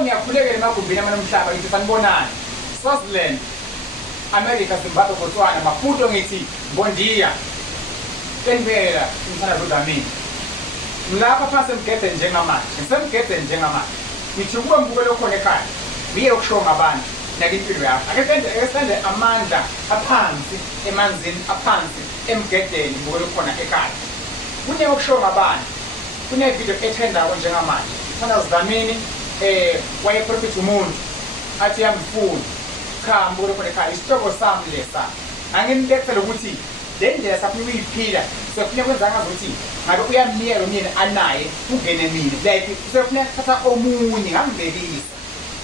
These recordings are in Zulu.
Ngiyakhuleka emagumbini amanamhlaba ngithi sanibonani. Swaziland, America, Zimbabwe, Botswana, Maputo ngithi Bondia. Empela ngithanda uDlamini. Ngilapha phansi emgede njengamanje. Ngisemgede njengamanje. Ngithi kuwe mbukelo khona ekhaya. Biye ukusho ngabantu nake impilo yakho. Ake sende amandla aphansi emanzini aphansi emgedeni mbukelo khona ekhaya. Kunye ukusho ngabantu. Kune video ethendayo njengamanje. Ngithanda uDlamini wayeprofitha umuntu athi yamfuni cha mbukelo khona ekhaya isitoko sami lesa anginilethela ukuthi le ndlela safuna ukuyiphila sefuna kwenza ngazuthi ngabe uyamnikela umyeni anaye ungene mina like sefuna thatha omunye ngambelisa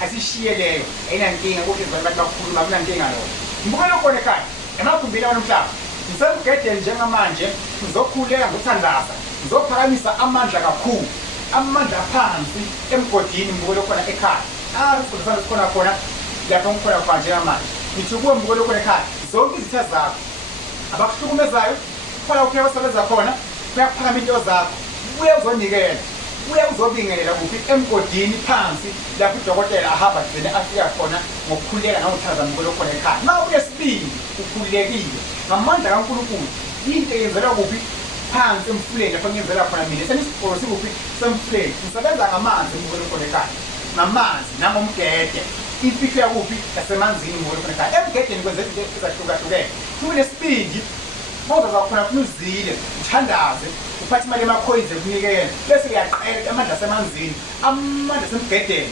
asishiye leyo ayinankinga ukuthi abantu bakhuluma kunankinga lo mbukelo khona ekhaya emagumbini anomhlaba ngisemgedeni njengamanje ngizokhuleka ngothandaza ngizophakamisa amandla kakhulu amandla phansi emgodini mbukelo khona ekhaya sikudusana sikhona khona lapho ngikhona khona njengamanje ngithi kuwe mbukelo khona ekhaya zonke izitha zakho abakuhlukumezayo khona ukuyabasebenza khona kuyakuphakama into zakho uye uzonikela uye uzobingelela kuphi emgodini phansi lapho udokotela ahamba gcine afika khona ngokukhuleka nawuthaza mbukelo khona ekhaya ma uyesibili ukhulekile ngamandla kaNkulunkulu into yenzelwa kuphi phansi emfuleni lapho ngiyenzela khona mina senisiporo sikuphi semfuleni ngisebenza ngamanzi mbukelo khona ekhaya ngamanzi nangomgede imfihlo yakuphi yasemanzini mbukelo khona ekhaya emgedeni kwenza izinto ezahlukahlukene kunesibindi mawuzaza khona funa uzile uthandaze uphathe imali emakhoyizi ekunikela bese uyaqela amandla asemanzini amandla asemgedeni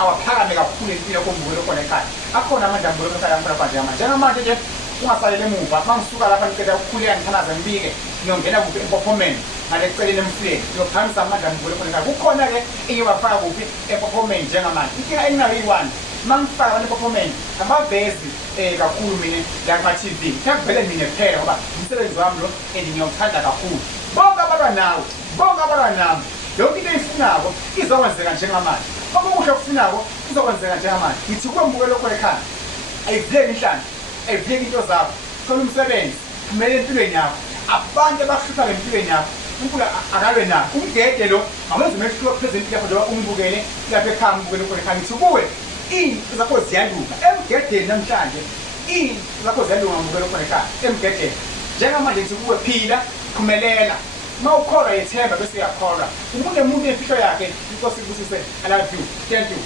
awaphakame kakhulu empilo kombukelo khona ekhaya akhona amandla mbukelo ekhaya ngifuna manje njengamanje nje ungasalele emuva mangisuka lapha ngicela ukukhuleka ngithanaza ngibike ngiyongena kuphi empophomeni ngale eceleni emfuleni ngiyophamisa amandla mbukelo khona ekhaya kukhona ke engiyowafaka kuphi empophomeni njengamanje inkinga enginayo iyi-1 mangifaka abantu empophomeni abavezi kakhulu mina la kuma-TV ngiyakuvele mina kuphela ngoba umsebenzi wami lo and ngiyawuthanda kakhulu bonke abalwa nawe bonke abalwa nami yonke into eyifunako izokwenzeka njengamanje okukusho okufunako kuzokwenzeka njengamanje ngithi kuwe mbukelo khona ekhaya ayivuleki inhlanhla ayivuleki into zakho thola umsebenzi kumele empilweni yakho abantu abakuhlupha ngempilweni yakho uNkulunkulu akalwe nabo umgede lo awenza umehluko present yakho njengoba umbukele lapha ekhaya mbukelo khona ekhaya ngithi kuwe into zakho ziyalunga emgedeni namhlanje into zakho ziyalunga mbukelo khona ekhaya emgedeni njengamanje ngithi kuwe phila phumelela mawukholwa yethemba bese uyakholwa umuntu emuntu emfihlo yakhe inkosi ikubusise I love you thank you